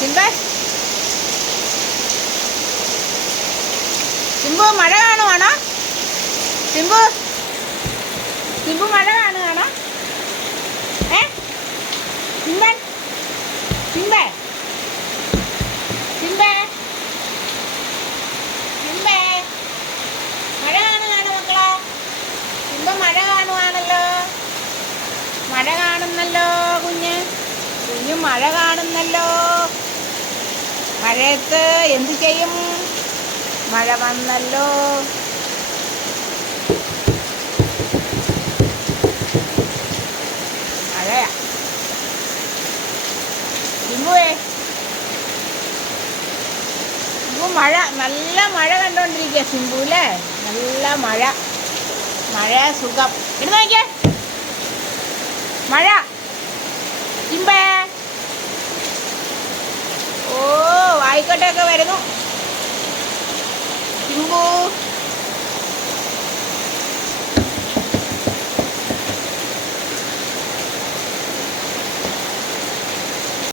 സിംബേ. ചിമ്പു മഴ കാണുവാണോ? ചിമ്പു ചിമ്പു മഴ കാണുവാണോ? ഏ? ചിമ്പൻ ചിമ്പേ ചിമ്പേ ചിമ്പേ മഴ കാണുകയാണ് മക്കളെ? ചിമ്പ മഴ കാണുവാണല്ലോ. മഴ കാണുന്നല്ലോ കുഞ്ഞ്. കുഞ്ഞ് മഴ കാണുന്നല്ലോ. മഴയത്ത് എന്ത് ചെയ്യും? മഴ വന്നല്ലോ. മഴയാ. ഇങ്ങുവേ ഇങ്ങു മഴ. നല്ല മഴ കണ്ടോണ്ടിരിക്കുക സിംബു അല്ലേ? നല്ല മഴ. മഴ സുഖം. ഇടുന്ന നോക്കിയേ. മഴ. വെടിക്കെട്ടൊക്കെ വരുന്നു.